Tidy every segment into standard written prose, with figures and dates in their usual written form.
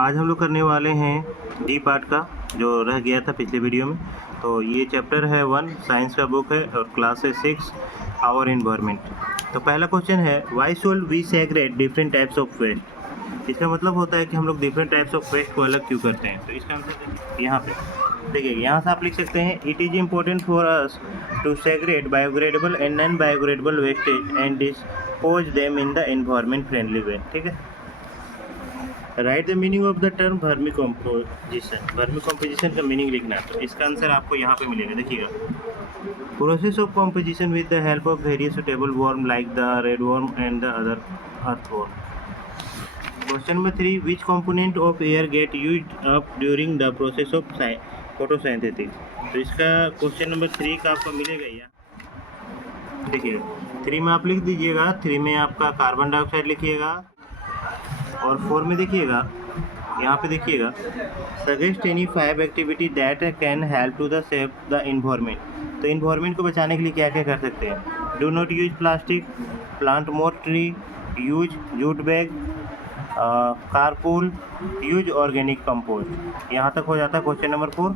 आज हम लोग करने वाले हैं डी पार्ट का, जो रह गया था पिछले वीडियो में। तो ये चैप्टर है 1, साइंस का बुक है और क्लास है 6, आवर इन्वायरमेंट। तो पहला क्वेश्चन है, why should we segregate different types of waste. इसका मतलब होता है कि हम लोग डिफरेंट टाइप्स ऑफ वेस्ट को अलग क्यों करते हैं। तो इसका आंसर यहाँ पे देखिए, यहाँ से आप लिख सकते हैं, it is important for us to segregate biodegradable and non biodegradable wastage and dispose them in the environment friendly way. ठीक है। Write the meaning of the term vermi composition. Vermi composition का मीनिंग लिखना है। तो इसका answer आपको यहाँ पे मिलेगा, देखिएगा, process of composition with the help of various suitable worm like the red worm and the other earthworm. Question number 3, which component of air get used up during the process of photosynthesis. तो इसका question number 3 का आपको मिलेगा यहाँ, देखिए 3 में आप लिख दीजिएगा। 3 में आपका कार्बन डाइऑक्साइड लिखिएगा और 4 में देखिएगा, यहाँ पे देखिएगा, suggest any 5 activity that can help to the save the environment. तो इन्वायरमेंट को बचाने के लिए क्या क्या कर सकते हैं। Do not use plastic, plant more tree, use jute bag, carpool, use organic compost. यहाँ तक हो जाता है question number 4।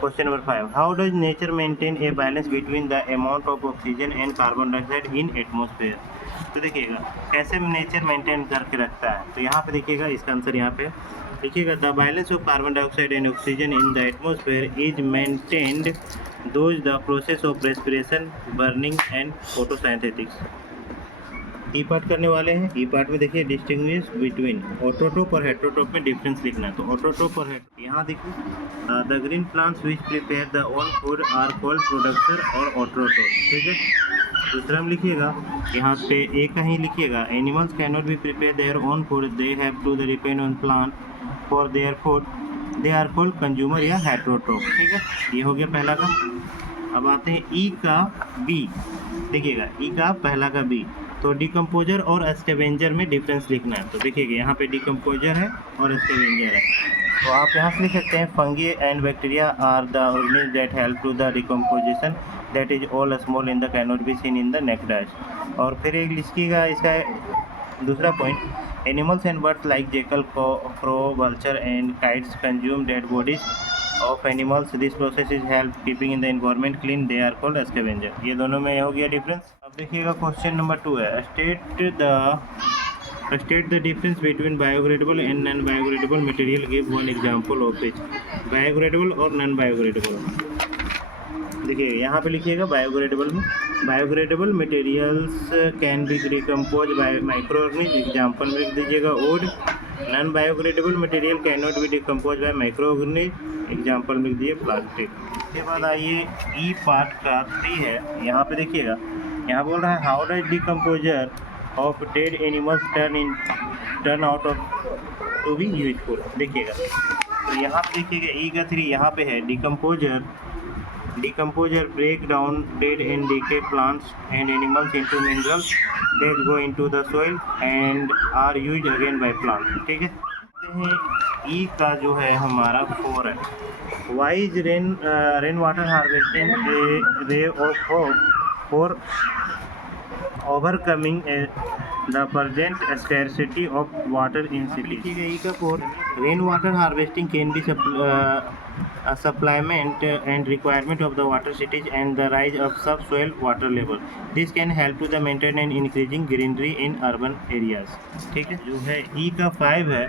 Question number 5, how does nature maintain a balance between the amount of oxygen and carbon dioxide in atmosphere. तो देखिएगा कैसे nature maintain करके रखता है। तो यहाँ पे देखिएगा, इसका आंसर यहाँ पे देखिएगा, the balance of carbon dioxide and oxygen in the atmosphere is maintained those the process of respiration, burning and photosynthesis. E part करने वाले हैं। ई पार्ट में देखिए, डिस्टिंग्विश बिटवीन ऑटोट्रोप और हेटेरोट्रोप में डिफरेंस लिखना है। तो ऑटोट्रोप और यहाँ देखिए, the green plants which prepare the own food are called producer और ऑटोट्रोप। ठीक है। दूसरा में लिखिएगा, यहाँ पे एक ही लिखिएगा, animals can not be prepare their own food, they have to the depend on plant for their food, they are called consumer या हेटेरोट्रोप। ठीक है, ये हो गया पहला का। अब आते हैं ई का बी, देखिएगा ई का पहला का बी। तो डिकम्पोजर और स्कैवेंजर में डिफरेंस लिखना है। तो देखिएगा, यहाँ पे डिकम्पोजर है और स्कैवेंजर है। तो आप यहाँ से लिख सकते हैं, fungi and bacteria are the organism that help to the decomposition that is all small in the can not be seen in the next. और फिर एक लिखिएगा इसका दूसरा point, animals and birds like jackal, crow, vulture and kites consume dead bodies of animals, this process is help keeping in the environment clean, they are called scavenger. ये दोनों में हो गया डिफरेंस। अब देखिएगा क्वेश्चन नंबर 2 है, state the difference between biodegradable and non biodegradable material, give one example of each. Biodegradable और non biodegradable, देखिए यहाँ पे लिखिएगा, बायोग्रेडेबल में, biodegradable materials can be decompose by micro organism, example में लिख दीजिएगा would. Non biodegradable material can not B decompose by micro organism, example में लिख दीजिए प्लास्टिक। इसके बाद आइए ई पार्ट का 3 है। यहाँ पे देखिएगा, यहाँ बोल रहा है, how does decomposer of dead animals turn out of to be useful. देखिएगा, तो यहाँ पे देखिएगा ई का 3 यहाँ पे है, Decomposer break down dead and decayed plants and animals into minerals that go into the soil and are used again by plants। ठीक है। ई का जो है हमारा 4 है, why is rain water harvesting a ray of hope for overcoming the present scarcity of water in cities। ठीक है। ई का 4, rain water harvesting can be a supplement and requirement of the water cities and the rise of subsoil water level. This can help to the maintain and increasing greenery in urban areas। ठीक है। जो है ई का 5 है,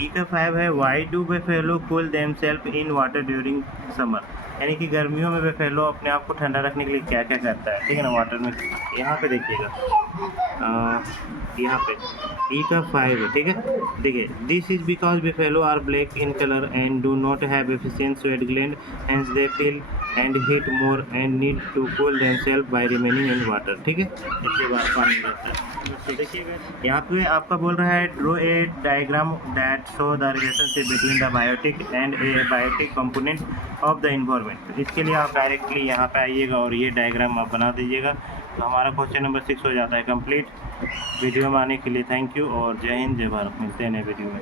ई का 5 है, why do buffalo cool themselves in water during summer। यानी कि गर्मियों में बफेलो अपने आप को ठंडा रखने के लिए क्या क्या करता है। ठीक है ना, वाटर में। यहाँ पे देखिएगा, यहाँ पे ई का 5 है। ठीक है। देखिए, this is because buffalo are black in colour and do not have efficient sweat gland, hence they feel and heat more and need to cool themselves by remaining in water. ठीक है, इसके बाद पानी रहता है। तो देखिएगा, यहाँ पे आपका बोल रहा है, draw a diagram that show the relationship between the biotic and abiotic component of the environment. इसके लिए आप डायरेक्टली यहाँ पे आइएगा और ये डायग्राम आप बना दीजिएगा। तो हमारा क्वेश्चन नंबर 6 हो जाता है कंप्लीट। वीडियो में आने के लिए थैंक यू और जय हिंद, जय भारत। मिलते हैं नए वीडियो में।